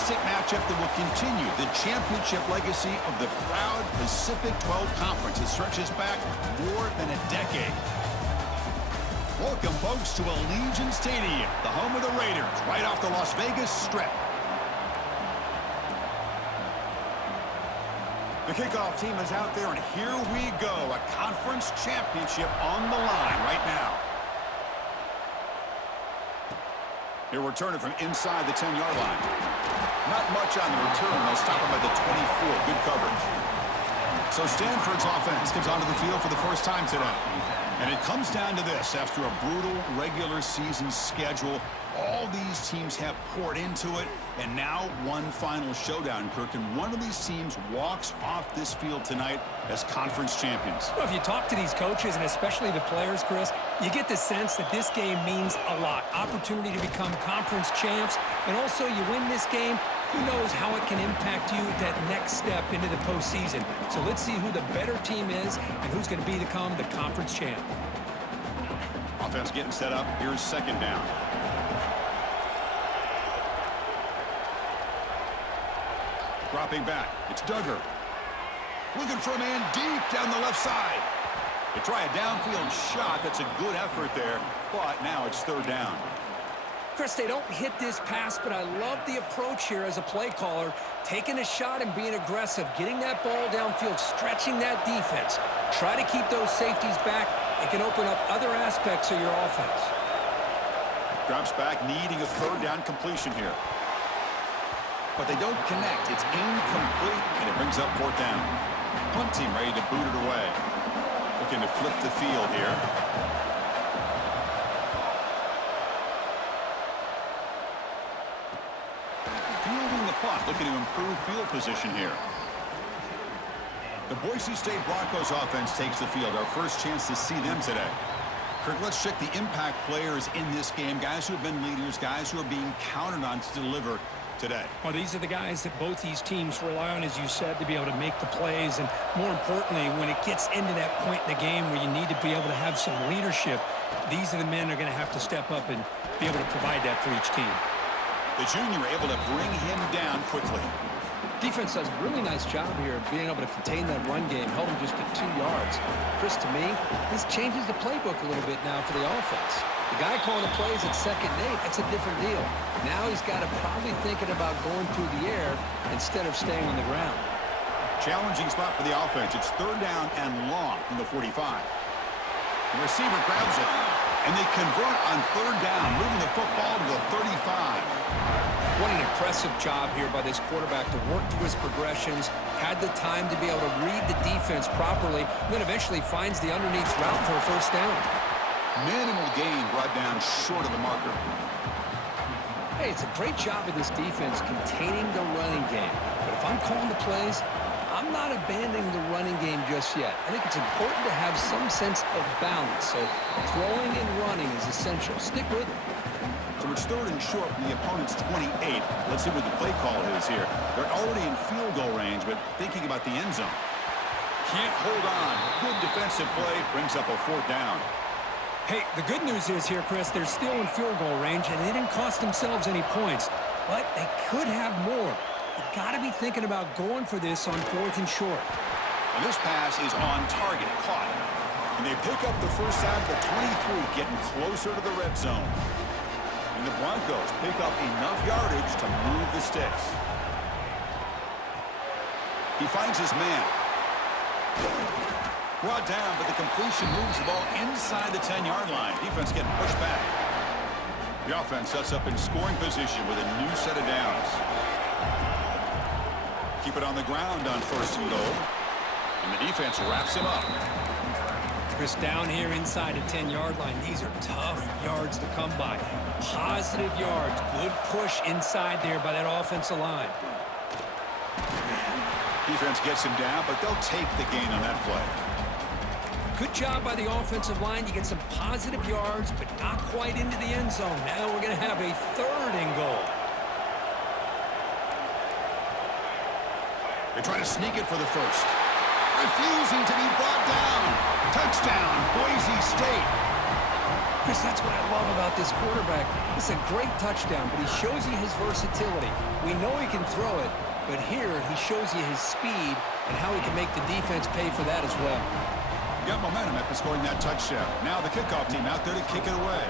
classic matchup that will continue the championship legacy of the proud Pacific 12 Conference. It stretches back more than a decade. Welcome, folks, to Allegiant Stadium, the home of the Raiders, right off the Las Vegas Strip. The kickoff team is out there, and here we go. A conference championship on the line right now. Here we're turning from inside the 10-yard line. Not much on the return. They'll stop him at the 24. Good coverage. So Stanford's offense comes onto the field for the first time today. And it comes down to this. After a brutal regular season schedule, all these teams have poured into it, and now one final showdown, Kirk. And one of these teams walks off this field tonight as conference champions. Well, if you talk to these coaches, and especially the players, Chris, you get the sense that this game means a lot. Opportunity to become conference champs, and also you win this game, who knows how it can impact you at that next step into the postseason. So let's see who the better team is and who's going to become the conference champ. Offense getting set up. Here's second down. Dropping back. It's Duggar. Looking for a man deep down the left side. They try a downfield shot. That's a good effort there, but now it's third down. Chris, they don't hit this pass, but I love the approach here as a play caller. Taking a shot and being aggressive, getting that ball downfield, stretching that defense. Try to keep those safeties back. It can open up other aspects of your offense. Drops back, needing a third down completion here. But they don't connect. It's incomplete, and it brings up fourth down. Punt team ready to boot it away. Looking to flip the field here. Fielding the punt, looking to improve field position here. The Boise State Broncos offense takes the field. Our first chance to see them today. Kirk, let's check the impact players in this game. Guys who have been leaders, guys who are being counted on to deliver today. Well, these are the guys that both these teams rely on, as you said, to be able to make the plays. And more importantly, when it gets into that point in the game where you need to be able to have some leadership, these are the men that are going to have to step up and be able to provide that for each team. The junior able to bring him down quickly. Defense does a really nice job here of being able to contain that run game, held him just at 2 yards. Chris, to me, this changes the playbook a little bit now for the offense. The guy calling the plays at 2nd and 8, that's a different deal. Now he's got to probably thinking about going through the air instead of staying on the ground. Challenging spot for the offense. It's third down and long from the 45. The receiver grabs it, and they convert on third down, moving the football to the 35. What an impressive job here by this quarterback to work through his progressions, had the time to be able to read the defense properly, and then eventually finds the underneath route for a first down. Minimal gain brought down short of the marker. Hey, it's a great job of this defense containing the running game. But if I'm calling the plays, I'm not abandoning the running game just yet. I think it's important to have some sense of balance. So throwing and running is essential. Stick with it. So it's third and short from the opponent's 28. Let's see what the play call is here. They're already in field goal range, but thinking about the end zone. Can't hold on. Good defensive play brings up a fourth down. Hey, the good news is here, Chris, they're still in field goal range, and they didn't cost themselves any points. But they could have more. You got to be thinking about going for this on 4th and short. And this pass is on target, caught. And they pick up the first down at the 23, getting closer to the red zone. And the Broncos pick up enough yardage to move the sticks. He finds his man. Brought down, but the completion moves the ball inside the 10-yard line. Defense getting pushed back. The offense sets up in scoring position with a new set of downs. Keep it on the ground on 1st and goal. And the defense wraps him up. Chris, down here inside the 10-yard line, these are tough yards to come by. Positive yards. Good push inside there by that offensive line. Defense gets him down, but they'll take the gain on that play. Good job by the offensive line. You get some positive yards, but not quite into the end zone. Now we're going to have a 3rd and goal. They try to sneak it for the first. Refusing to be brought down. Touchdown, Boise State. Chris, that's what I love about this quarterback. It's a great touchdown, but he shows you his versatility. We know he can throw it, but here he shows you his speed and how he can make the defense pay for that as well. Got momentum after scoring that touchdown. Now the kickoff team out there to kick it away.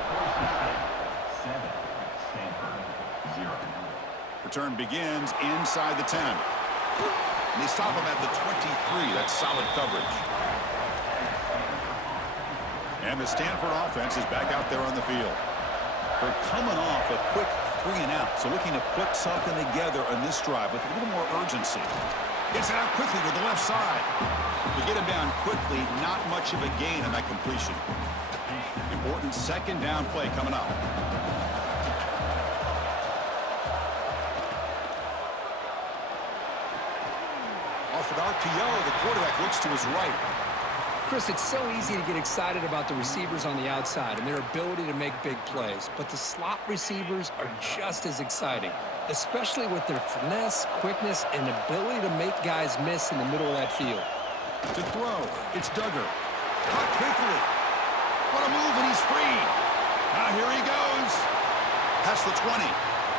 Return begins inside the 10. And they stop him at the 23. That's solid coverage. And the Stanford offense is back out there on the field. They're coming off a quick 3-and-out, so looking to put something together on this drive with a little more urgency. Gets it out quickly to the left side. To get him down quickly, not much of a gain on that completion. Important second down play coming up. Off an RPO, the quarterback looks to his right. Chris, it's so easy to get excited about the receivers on the outside and their ability to make big plays, but the slot receivers are just as exciting, especially with their finesse, quickness, and ability to make guys miss in the middle of that field. To throw, it's Duggar. Caught quickly. What a move, and he's free. Now here he goes. Past the 20.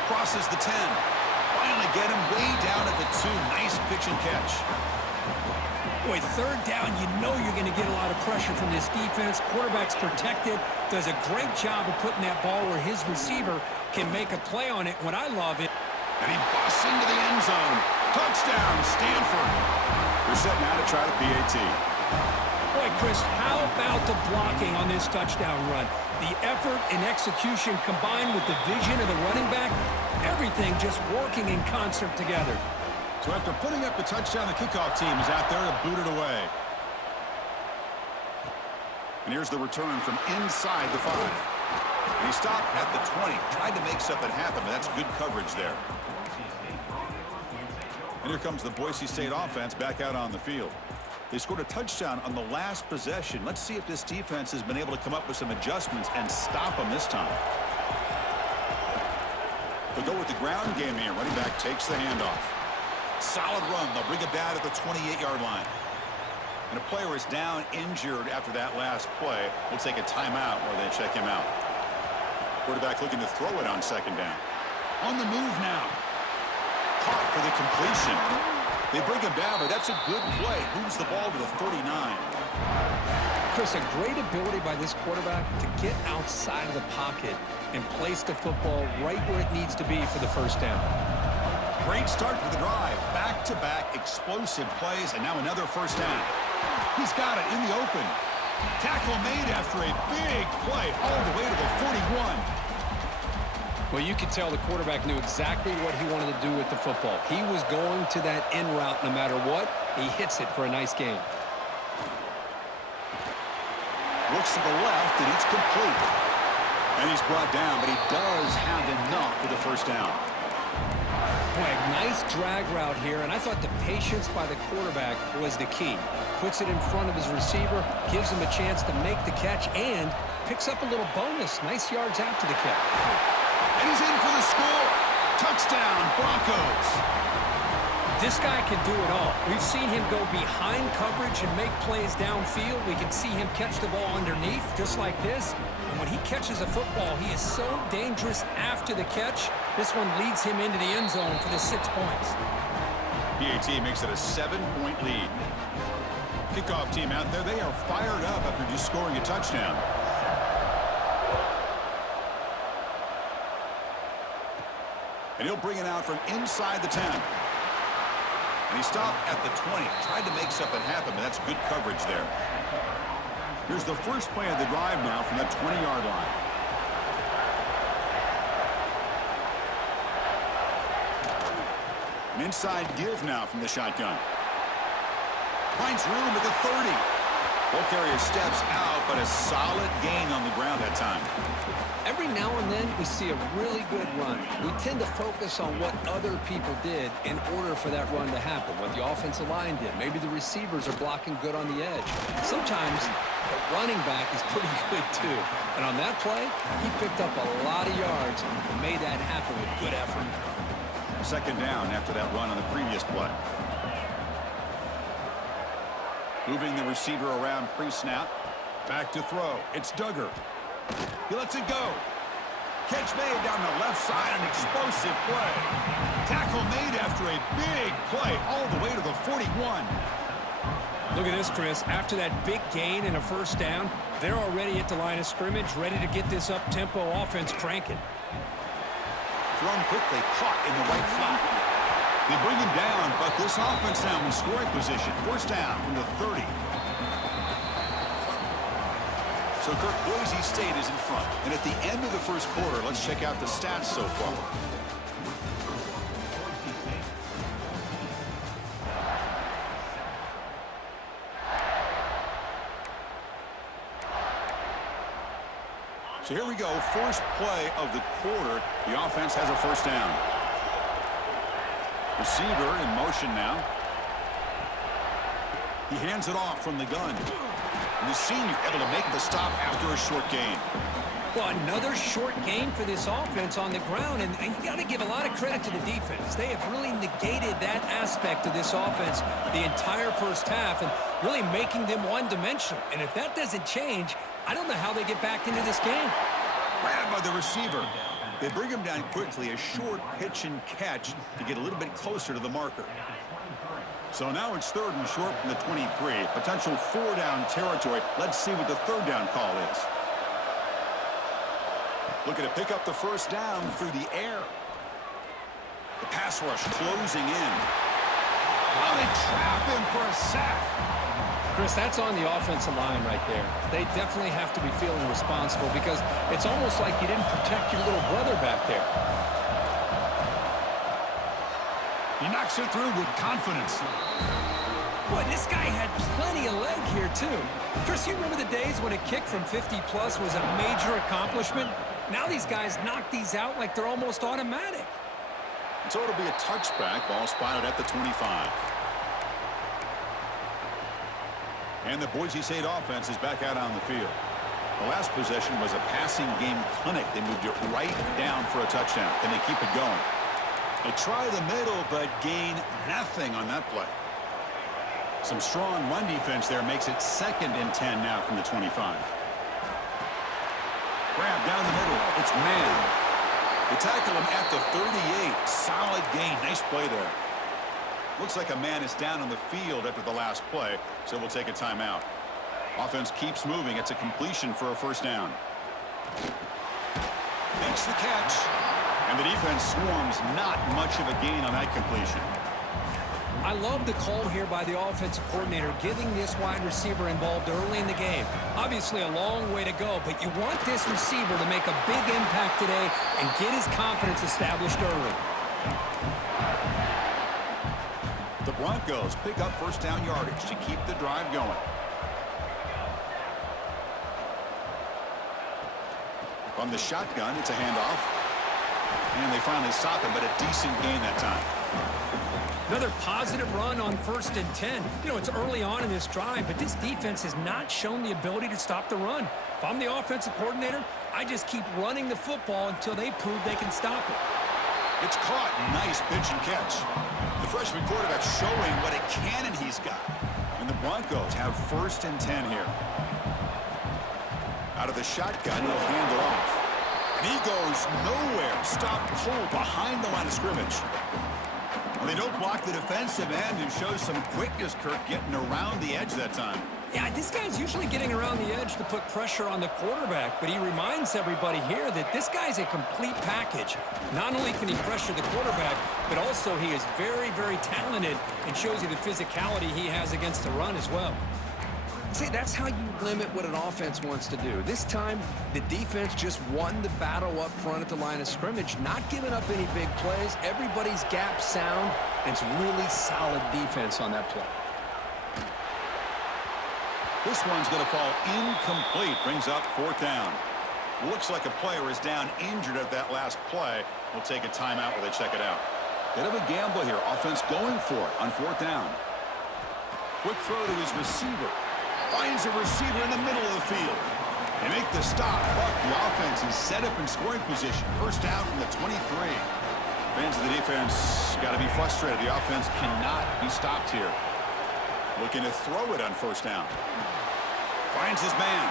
Crosses the 10. Finally get him way down at the 2. Nice pitch and catch. Boy, third down, you know you're going to get a lot of pressure from this defense. Quarterback's protected. Does a great job of putting that ball where his receiver can make a play on it. What I love it. And he busts into the end zone. Touchdown, Stanford. They're set now to try the PAT. Boy, Chris, how about the blocking on this touchdown run? The effort and execution combined with the vision of the running back, everything just working in concert together. So after putting up the touchdown, the kickoff team is out there to boot it away. And here's the return from inside the 5. And he stopped at the 20. Tried to make something happen, but that's good coverage there. And here comes the Boise State offense back out on the field. They scored a touchdown on the last possession. Let's see if this defense has been able to come up with some adjustments and stop them this time. They'll go with the ground game here. Running back takes the handoff. Solid run. They'll bring it back at the 28-yard line. And a player is down injured after that last play. We'll take a timeout while they check him out. Quarterback looking to throw it on second down. On the move now. Caught for the completion. They bring him down, but that's a good play. Moves the ball to the 39. Chris, a great ability by this quarterback to get outside of the pocket and place the football right where it needs to be for the first down. Great start to the drive. Back-to-back explosive plays, and now another first down. He's got it in the open. Tackle made after a big play all the way to the 41. Well, you could tell the quarterback knew exactly what he wanted to do with the football. He was going to that in route no matter what. He hits it for a nice gain. Looks to the left, and it's complete. And he's brought down, but he does have enough for the first down. Boy, nice drag route here, and I thought the patience by the quarterback was the key. Puts it in front of his receiver, gives him a chance to make the catch, and picks up a little bonus. Nice yards after the catch. And he's in for the score. Touchdown, Broncos. This guy can do it all. We've seen him go behind coverage and make plays downfield. We can see him catch the ball underneath, just like this. And when he catches a football, he is so dangerous after the catch. This one leads him into the end zone for the 6 points. PAT makes it a 7-point lead. Kickoff team out there, they are fired up after just scoring a touchdown. And he'll bring it out from inside the 10. And he stopped at the 20. Tried to make something happen, but that's good coverage there. Here's the first play of the drive now from that 20-yard line. An inside give now from the shotgun. Finds room at the 30. Ball carrier steps out, but a solid gain on the ground that time. Every now and then we see a really good run. We tend to focus on what other people did in order for that run to happen, what the offensive line did. Maybe the receivers are blocking good on the edge. Sometimes the running back is pretty good too. And on that play, he picked up a lot of yards and made that happen with good effort. Second down after that run on the previous play. Moving the receiver around pre-snap. Back to throw. It's Duggar. He lets it go. Catch made down the left side, an explosive play. Tackle made after a big play all the way to the 41. Look at this, Chris. After that big gain and a first down, they're already at the line of scrimmage, ready to get this up-tempo offense cranking. Thrown quickly, caught in the right flat. They bring him down, but this offense now in scoring position. First down from the 30. So Kirk, Boise State is in front. And at the end of the first quarter, let's check out the stats so far. So here we go, first play of the quarter. The offense has a first down. Receiver in motion now. He hands it off from the gun. And the senior able to make the stop after a short gain. Well, another short gain for this offense on the ground, and you got to give a lot of credit to the defense. They have really negated that aspect of this offense the entire first half and really making them one-dimensional. And if that doesn't change, I don't know how they get back into this game. Grabbed by the receiver. They bring him down quickly, a short pitch and catch to get a little bit closer to the marker. So now it's third and short from the 23. Potential four-down territory. Let's see what the third down call is. Looking to pick up the first down through the air. The pass rush closing in. Oh, they trap him for a sack. Chris, that's on the offensive line right there. They definitely have to be feeling responsible because it's almost like you didn't protect your little brother back there. He knocks it through with confidence. Boy, this guy had plenty of leg here, too. Chris, you remember the days when a kick from 50-plus was a major accomplishment? Now these guys knock these out like they're almost automatic. So it'll be a touchback. Ball spotted at the 25. And the Boise State offense is back out on the field. The last possession was a passing game clinic. They moved it right down for a touchdown. Can they keep it going? They try the middle, but gain nothing on that play. Some strong run defense there makes it 2nd and 10 now from the 25. Grab down the middle. It's man. They tackle him at the 38. Solid gain. Nice play there. Looks like a man is down on the field after the last play, so we'll take a timeout. Offense keeps moving. It's a completion for a first down. Makes the catch. And the defense swarms. Not much of a gain on that completion. I love the call here by the offensive coordinator, getting this wide receiver involved early in the game. Obviously a long way to go, but you want this receiver to make a big impact today and get his confidence established early. The Broncos pick up first down yardage to keep the drive going. From the shotgun, it's a handoff. And they finally stop him, but a decent gain that time. Another positive run on 1st and 10. You know, it's early on in this drive, but this defense has not shown the ability to stop the run. If I'm the offensive coordinator, I just keep running the football until they prove they can stop it. It's caught. Nice pitch and catch. The freshman quarterback showing what a cannon he's got. And the Broncos have 1st and 10 here. Out of the shotgun, he'll hand it off. And he goes nowhere. Stopped cold behind the line of scrimmage. Well, they don't block the defensive end and show some quickness, Kirk, getting around the edge that time. Yeah, this guy's usually getting around the edge to put pressure on the quarterback, but he reminds everybody here that this guy's a complete package. Not only can he pressure the quarterback, but also he is very, very talented and shows you the physicality he has against the run as well. See, that's how you limit what an offense wants to do. This time, the defense just won the battle up front at the line of scrimmage, not giving up any big plays. Everybody's gap sound, and it's really solid defense on that play. This one's going to fall incomplete. Brings up 4th down. Looks like a player is down injured at that last play. We'll take a timeout while they check it out. Bit of a gamble here. Offense going for it on 4th down. Quick throw to his receiver. Finds a receiver in the middle of the field. They make the stop, but the offense is set up in scoring position. First down from the 23. Fans of the defense got to be frustrated. The offense cannot be stopped here. Looking to throw it on 1st down. Finds his man.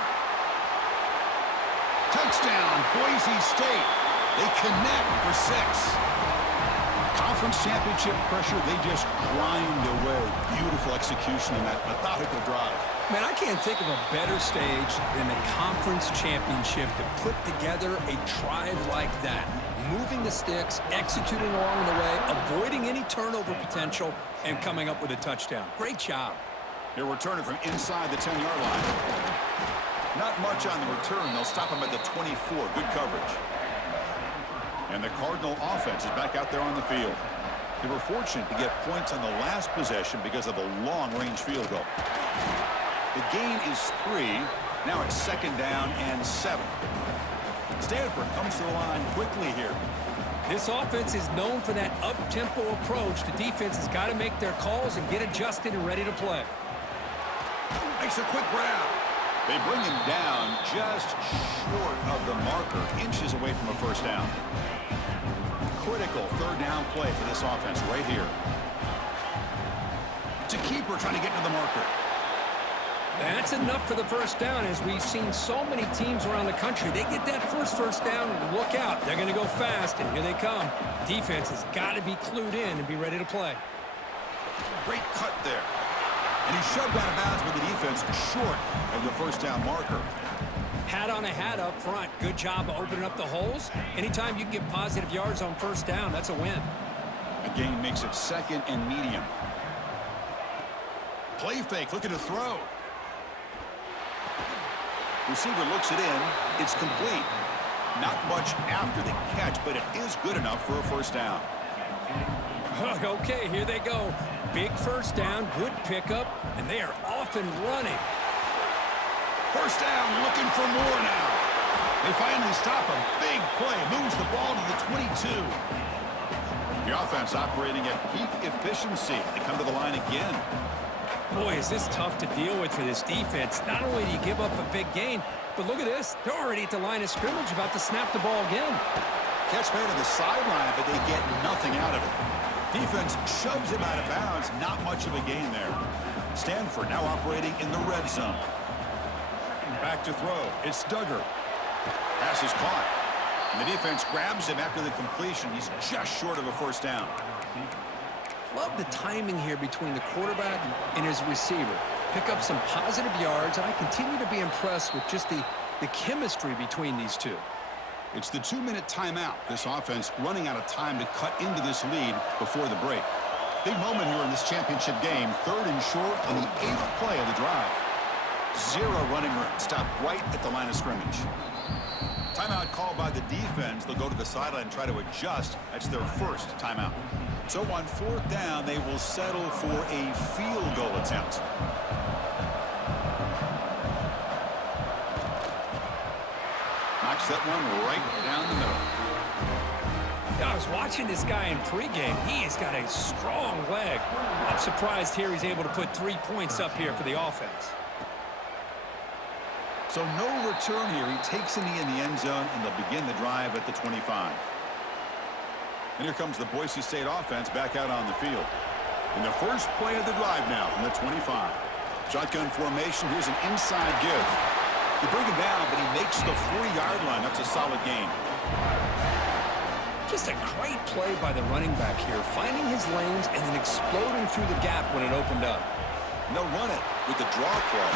Touchdown, Boise State. They connect for 6. Conference championship pressure, they just grind away. Beautiful execution in that methodical drive. Man, I can't think of a better stage than the conference championship to put together a drive like that. Moving the sticks, executing along the way, avoiding any turnover potential, and coming up with a touchdown. Great job. They're returning from inside the 10-yard line. Not much on the return. They'll stop him at the 24. Good coverage. And the Cardinal offense is back out there on the field. They were fortunate to get points on the last possession because of a long-range field goal. The gain is 3. Now it's 2nd down and 7. Stanford comes to the line quickly here. This offense is known for that up-tempo approach. The defense has got to make their calls and get adjusted and ready to play. Makes a quick grab. They bring him down just short of the marker, inches away from a first down. Critical 3rd down play for this offense right here. It's a keeper trying to get to the marker. That's enough for the first down. As we've seen so many teams around the country, they get that first down, and look out. They're going to go fast, and here they come. Defense has got to be clued in and be ready to play. Great cut there. And he shoved out of bounds with the defense short of the first down marker. Hat on a hat up front. Good job of opening up the holes. Anytime you can get positive yards on first down, that's a win. The gain makes it 2nd and medium. Play fake, looking to throw. Receiver looks it in. It's complete. Not much after the catch, but it is good enough for a first down. Okay, here they go. Big first down, good pickup, and they are off and running. First down, looking for more now. They finally stop him. Big play, moves the ball to the 22. The offense operating at peak efficiency. They come to the line again. Boy, is this tough to deal with for this defense. Not only do you give up a big gain, but look at this. They're already at the line of scrimmage, about to snap the ball again. Catch made to the sideline, but they get nothing out of it. Defense shoves him out of bounds. Not much of a gain there. Stanford now operating in the red zone. Back to throw. It's Duggar. Pass is caught. And the defense grabs him after the completion. He's just short of a first down. Love the timing here between the quarterback and his receiver. Pick up some positive yards, and I continue to be impressed with just the chemistry between these two. It's the 2-minute timeout. This offense running out of time to cut into this lead before the break. Big moment here in this championship game. 3rd and short on the 8th play of the drive. 0 running room. Stop right at the line of scrimmage. Timeout called by the defense. They'll go to the sideline and try to adjust. That's their first timeout. So on 4th down, they will settle for a field goal attempt. Knocks that one right down the middle. I was watching this guy in pregame. He has got a strong leg. I'm surprised here he's able to put 3 points up here for the offense. So no return here. He takes a knee in the end zone, and they'll begin the drive at the 25. And here comes the Boise State offense back out on the field. In the first play of the drive now from the 25. Shotgun formation. Here's an inside give. They bring him down, but he makes the 40-yard line. That's a solid gain. Just a great play by the running back here, finding his lanes and then exploding through the gap when it opened up. And they'll run it with the draw play.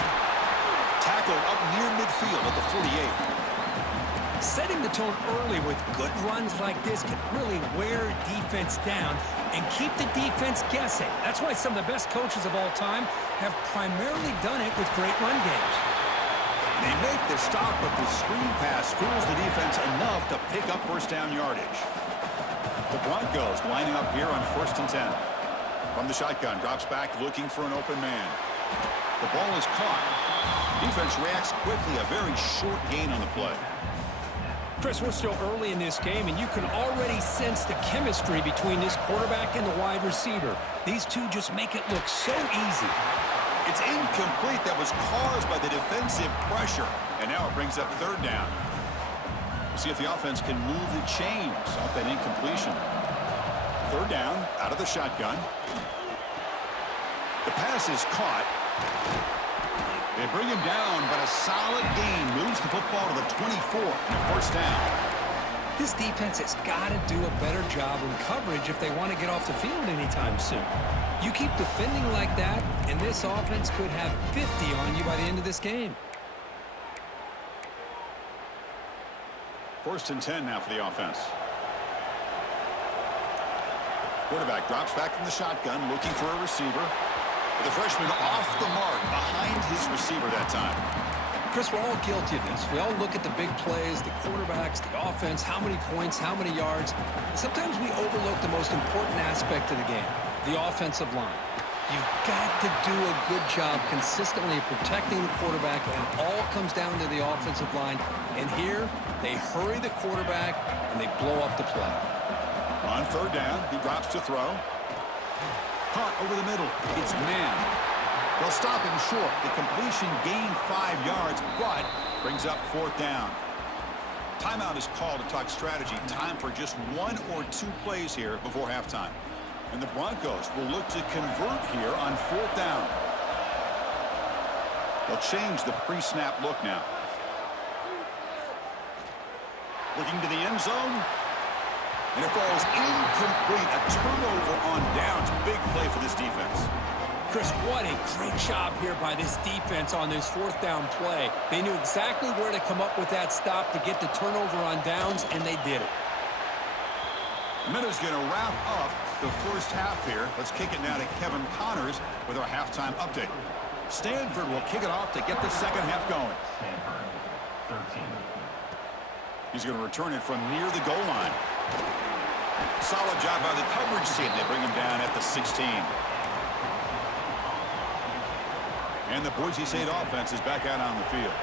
Tackle up near midfield at the 48. Setting the tone early with good runs like this can really wear defense down and keep the defense guessing. That's why some of the best coaches of all time have primarily done it with great run games. They make the stop, but the screen pass fools the defense enough to pick up first down yardage. The Broncos lining up here on 1st and 10. From the shotgun, drops back looking for an open man. The ball is caught. Defense reacts quickly, a very short gain on the play. Chris, we're still early in this game, and you can already sense the chemistry between this quarterback and the wide receiver. These two just make it look so easy. It's incomplete. That was caused by the defensive pressure. And now it brings up 3rd down. We'll see if the offense can move the chains off that incompletion. 3rd down, out of the shotgun. The pass is caught. They bring him down, but a solid gain moves the football to the 24 and a first down. This defense has got to do a better job in coverage if they want to get off the field anytime soon. You keep defending like that, and this offense could have 50 on you by the end of this game. First and 10 now for the offense. Quarterback drops back from the shotgun, looking for a receiver. The freshman off the mark behind his receiver that time. Chris, we're all guilty of this. We all look at the big plays, the quarterbacks, the offense, how many points, how many yards. And sometimes we overlook the most important aspect of the game, the offensive line. You've got to do a good job consistently protecting the quarterback, and it all comes down to the offensive line. And here, they hurry the quarterback, and they blow up the play. On third down, he drops to throw. Caught over the middle. It's man. They'll stop him short. The completion gained 5 yards, but brings up fourth down. Timeout is called to talk strategy. Time for just 1 or 2 plays here before halftime. And the Broncos will look to convert here on fourth down. They'll change the pre-snap look now. Looking to the end zone. And it falls incomplete. A turnover on downs. Big play for this defense. Chris, what a great job here by this defense on this fourth down play. They knew exactly where to come up with that stop to get the turnover on downs, and they did it. The minute's going to wrap up the first half here. Let's kick it now to Kevin Connors with our halftime update. Stanford will kick it off to get the second half going. Stanford, 13. He's going to return it from near the goal line. Solid job by the coverage team. They bring him down at the 16. And the Boise State offense is back out on the field.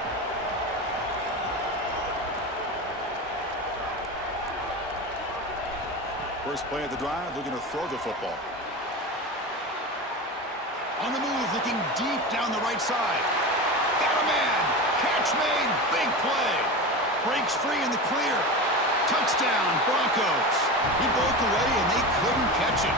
First play of the drive, looking to throw the football. On the move, looking deep down the right side. Got a man. Catch made. Big play. Breaks free in the clear. Touchdown, Broncos. He broke away, and they couldn't catch it.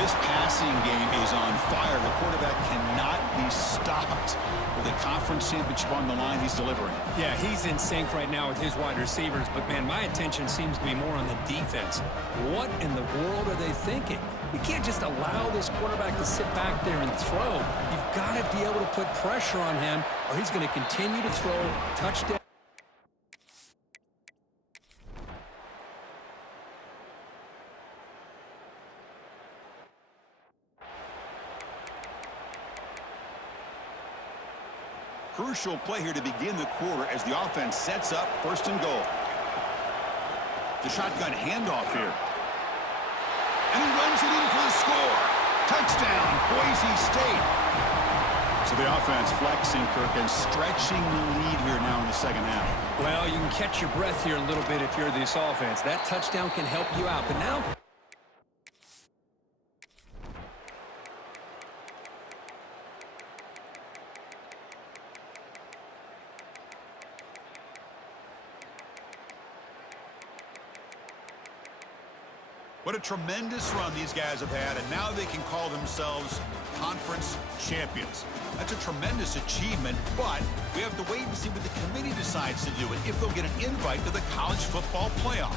This passing game is on fire. The quarterback cannot be stopped. With a conference championship on the line, he's delivering. Yeah, he's in sync right now with his wide receivers, but, man, my attention seems to be more on the defense. What in the world are they thinking? You can't just allow this quarterback to sit back there and throw. You've got to be able to put pressure on him, or he's going to continue to throw touchdown. Crucial play here to begin the quarter as the offense sets up first and goal. The shotgun handoff here. And he runs it in for the score. Touchdown, Boise State. So the offense flexing, Kirk, and stretching the lead here now in the second half. Well, you can catch your breath here a little bit if you're this offense. That touchdown can help you out. But now, what a tremendous run these guys have had, and now they can call themselves conference champions. That's a tremendous achievement, but we have to wait and see what the committee decides to do and if they'll get an invite to the college football playoff.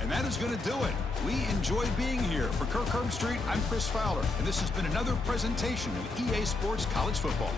And that is going to do it. We enjoyed being here. For Kirk Herbstreit, I'm Chris Fowler, and this has been another presentation of EA Sports College Football.